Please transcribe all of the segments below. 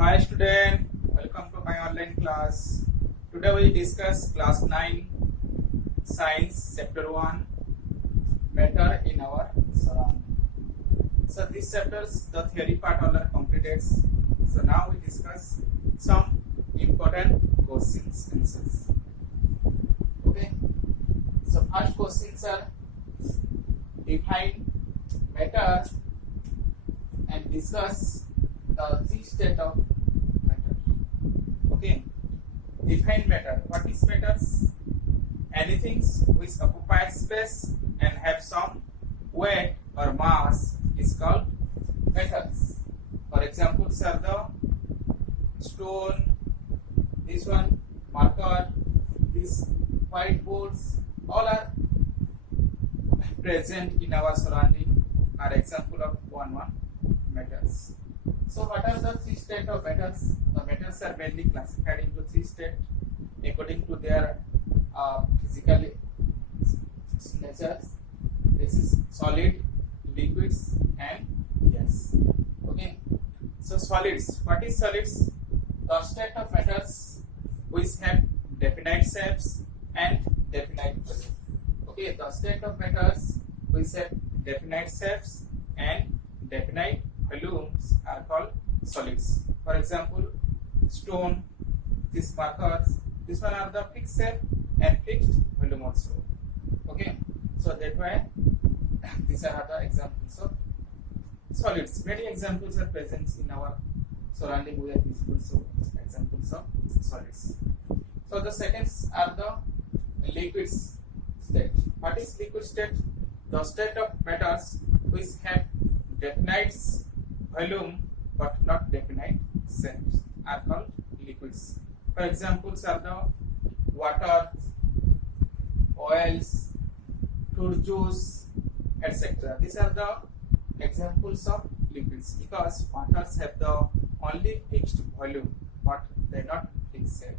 Hi student, welcome to my online class. Today we discuss class 9 science chapter 1 matter in our surrounding. So these chapters the theory part all are completed. So now we discuss some important questions answers. Okay. So first questions are define matter and discuss the three state of matter. Okay, define matter. What is matters? Anything which occupies space and have some weight or mass is called matters. For example, sir, the stone, this one, marker, these whiteboards, all are present in our surrounding are example of one matters. So what are the three states of matters? The matters are mainly classified into three states according to their physical natures. This is solid, liquids and gas. Okay. So solids. What is solids? The state of matters which have definite shapes and definite volume. Okay, the state of matters which have definite shapes and definite volumes are called solids. For example, stone, these markers, this one are the fixed shape and fixed volume also. Okay, so that way these are the examples of solids. Many examples are present in our surrounding. We are visible, so examples of solids. So the seconds are the liquids state. What is liquid state? The state of matters which have definite volume but not definite shapes are called liquids. For examples are the water, oils, fruit juice, etc. These are the examples of liquids because waters have the only fixed volume but they are not fixed shape.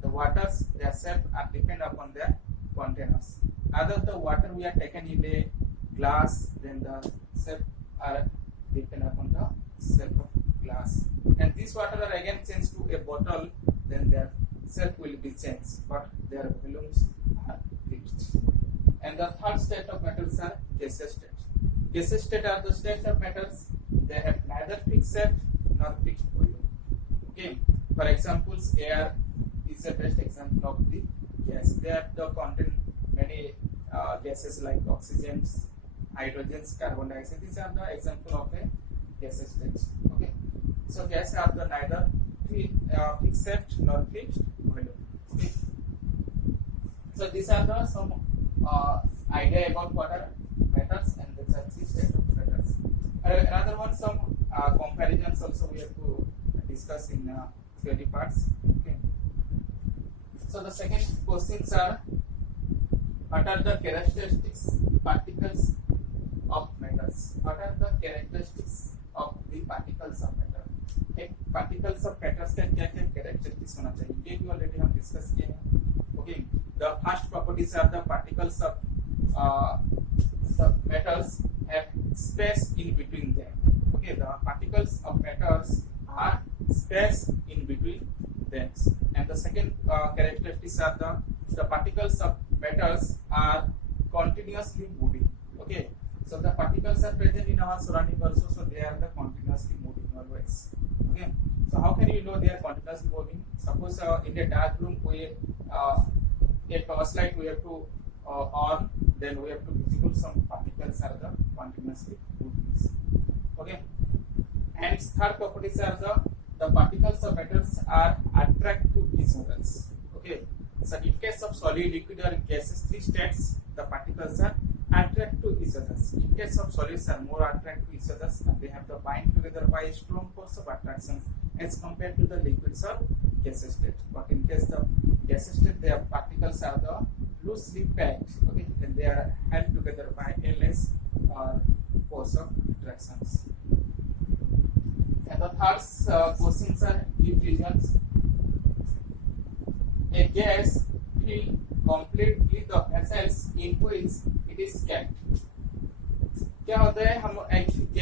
The waters, their shape are depend upon their containers. Other the water we are taken in a glass, then the shape are depend upon the shape of glass. And this water are again changed to a bottle, then their shape will be changed, but their volumes are fixed. And the third state of matters are gaseous state. Gaseous state are the state of matters. They have neither fixed shape nor fixed volume. Okay. For example, air is the best example of the gas. They have the contain many gases like oxygens, hydrogens, carbon dioxide. These are the example of a gaseous state. Okay, so gases are the neither fixed shape nor fixed volume. Okay, so these are the some idea about what are matters and these are three states of matters. Another one, some comparisons also we have to discuss in theory parts. Okay, so the second questions are what are the characteristics particles of matters? What are the characteristics of the particles of matter? Okay, particles of matters का क्या क्या characteristics होना चाहिए? ये भी already हम discuss किए हैं. Okay, the first properties are the particles of the metals have space in between them. Okay, the particles of matters are space in between them. And the second characteristics are the particles of metals are continuously moving. Okay, so the particles are present in our surrounding also, so they are the continuously moving always. Okay, so how can you know they are continuously moving? Suppose in a dark room we a torchlight we have to on, then we have to visible some particles are the continuously moving. Okay, and third properties are the particles of metals are attract to each other. Okay, so in case of solid, liquid or gases, three states, the particles are attract to each other. In case of solids, are more attract to each other, and they have to bind together by a strong force of attraction as compared to the liquids or gaseous state. But in case the gaseous state, their particles are the loosely packed. Okay, and they are held together by a less force of attractions. And the third questions are diffusions. A gas fill completely the vessels in which it is kept. क्या होता है, हम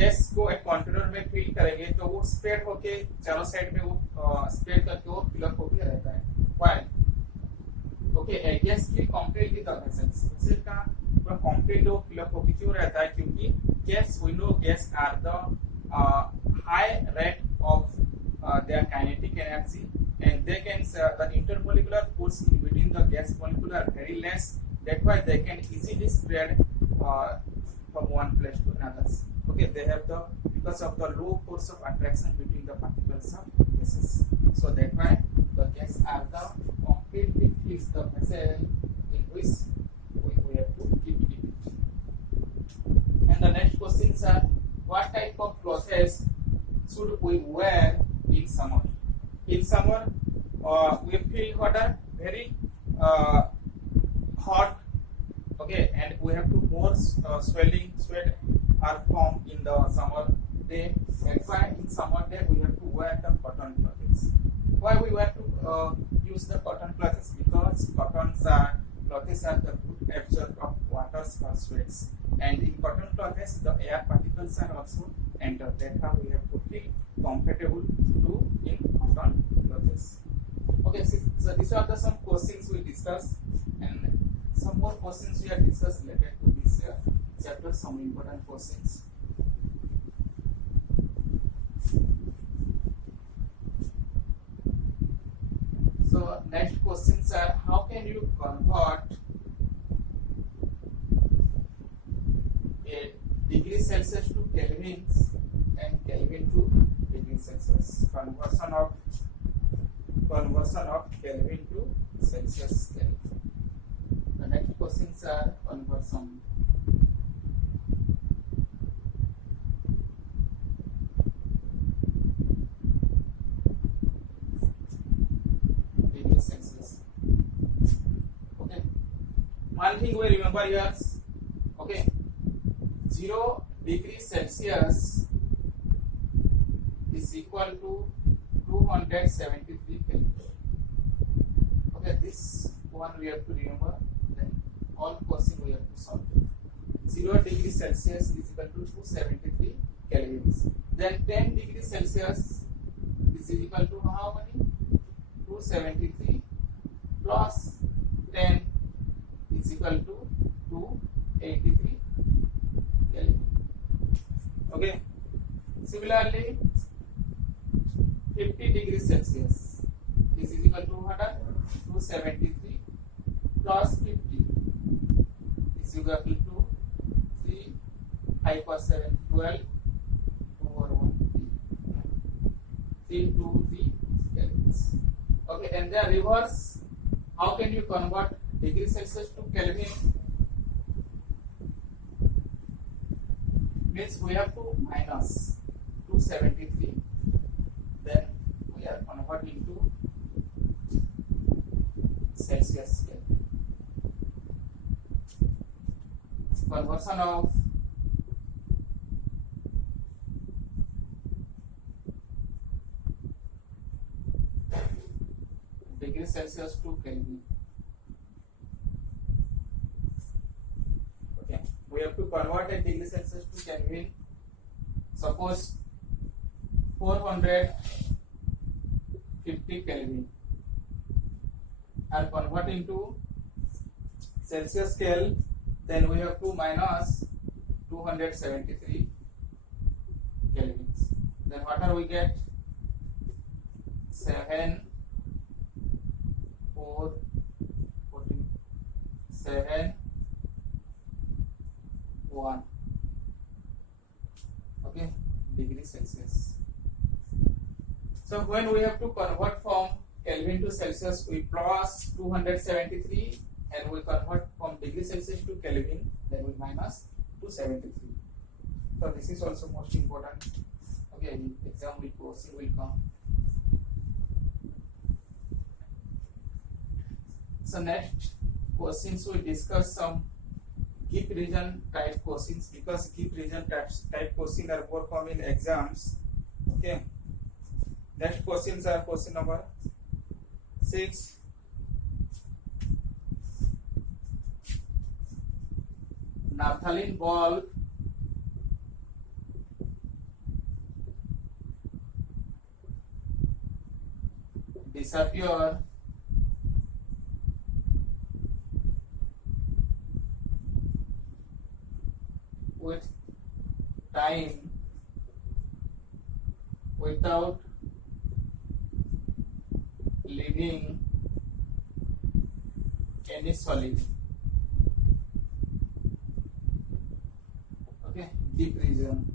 gas को एक container में fill करेंगे तो वो स्प्रेड होके चारों साइड में वो स्प्रेड करके वो फिलअप होके रहता है. While okay a gas will completely the vessels vessel का पूरा कंप्लीट वो फिलअप होके क्यों रहता है क्योंकि gas we know gas are the high rate of their kinetic energy and they can the intermolecular force in between the gas molecule are very less. That's why they can easily spread from one place to another. Okay, they have the because of the low force of attraction between the particles of gases. So that's why the gas are the completely fixed the vessel in which we have to keep it. And the next questions are what type of clothes should we wear in summer? In summer, we feel water very hot, okay, and we have to more sweat are formed in the summer day. That's why in summer day we have to wear the cotton clothes. Why we have to use the cotton clothes? Because cotton clothes are the good absorber of water or sweats, and in cotton clothes the air particles are also enter. That's how we have to feel comfortable to do in cotton clothes. Okay, so these are the some questions we discuss, and some more questions we are discuss related to this chapter. Some important questions. So next questions are how can you convert a degree Celsius to Kelvins and Kelvin to degree Celsius. Conversion of Kelvin to Celsius scale. The next questions are conversion. Degree Celsius. Okay. One thing we remember here. Okay. 0 degree Celsius is equal to 273 Kelvin. Okay, this one we have to remember. Then all question we have to solve. 0 degree Celsius is equal to 273 kelvins. Then 10 degree Celsius is equal to how many? 273 plus 10 is equal to 283 Kelvin. Okay. Similarly, 50 degrees Celsius is equal to 273 plus 50 is equal to 3 5 per 7 12 2 over 1 3 2 3 kelvins. Okay, and the reverse, how can you convert degree Celsius to Kelvin? Means we have to minus 273, then we are converting to Celsius scale. Conversion of degree Celsius to Kelvin. Okay, we have to convert a degree Celsius to Kelvin. Suppose 450 Kelvin are converting to Celsius scale, then we have to minus 273 kelvins. Then what are we get? 7 4 14 7 1. Okay, degree Celsius. So when we have to convert from Kelvin to Celsius, we plus 273, and we convert from degree Celsius to Kelvin, then we minus 273. So this is also most important. Okay, exam question will come. So next questions we discuss some Gibbs region type questions, because Gibbs region type questions are more common in exams. Okay. Next questions are question number 6. Naphthalene bulb disappear with time without leaving any solid. Okay, deep region.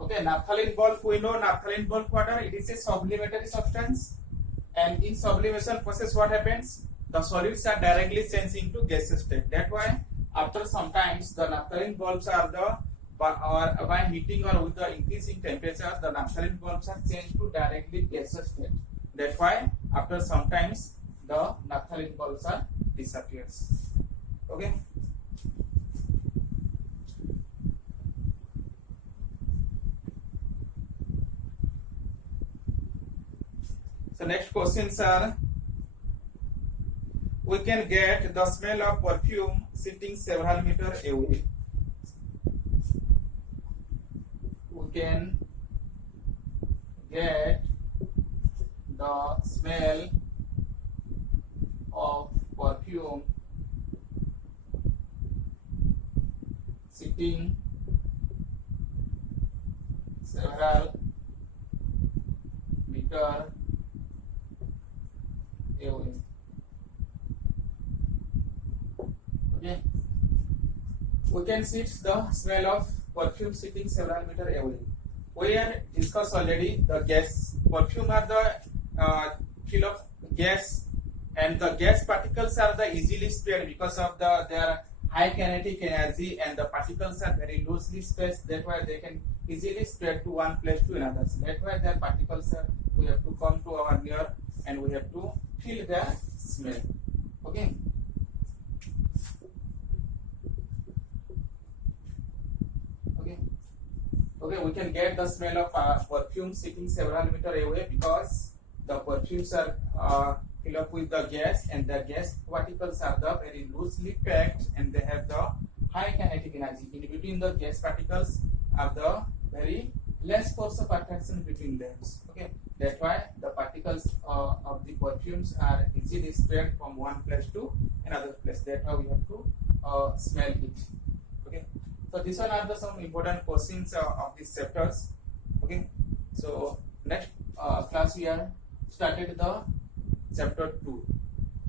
Okay, naphthalene bulb, we know naphthalene bulb water, it is a sublimatory substance, and in sublimation process what happens? The solids are directly changed into gaseous state. That's why after sometimes the naphthalene bulbs are by heating or with the increasing temperature, the naphthalene bulbs are changed to directly gaseous state. That's why after sometimes the naphthalene bulbs are disappears. Okay. So next questions are, we can get the smell of perfume sitting several meters away. We can get the smell of perfume sitting several meters away. Okay, we can see the smell of perfume sitting several meters away. We have discussed already the gas. Perfume are the fill of gas, and the gas particles are the easily spread because of their high kinetic energy, and the particles are very loosely spaced. That's why they can easily spread to one place to another. So that's why their particles are, we have to come to our near and we have to feel their smell. Okay. Okay, we can get the smell of perfume sitting several meters away because the perfumes are filled up with the gas, and the gas particles are the very loosely packed, and they have the high kinetic energy. In between the gas particles are the very less force of attraction between them. Okay, that's why the particles of the perfumes are easily spread from one place to another place. That's how we have to smell it. Okay. So these are the some important questions of these chapters. Okay. So next class we are started the chapter 2.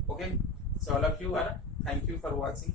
Okay. So all of you are, thank you for watching.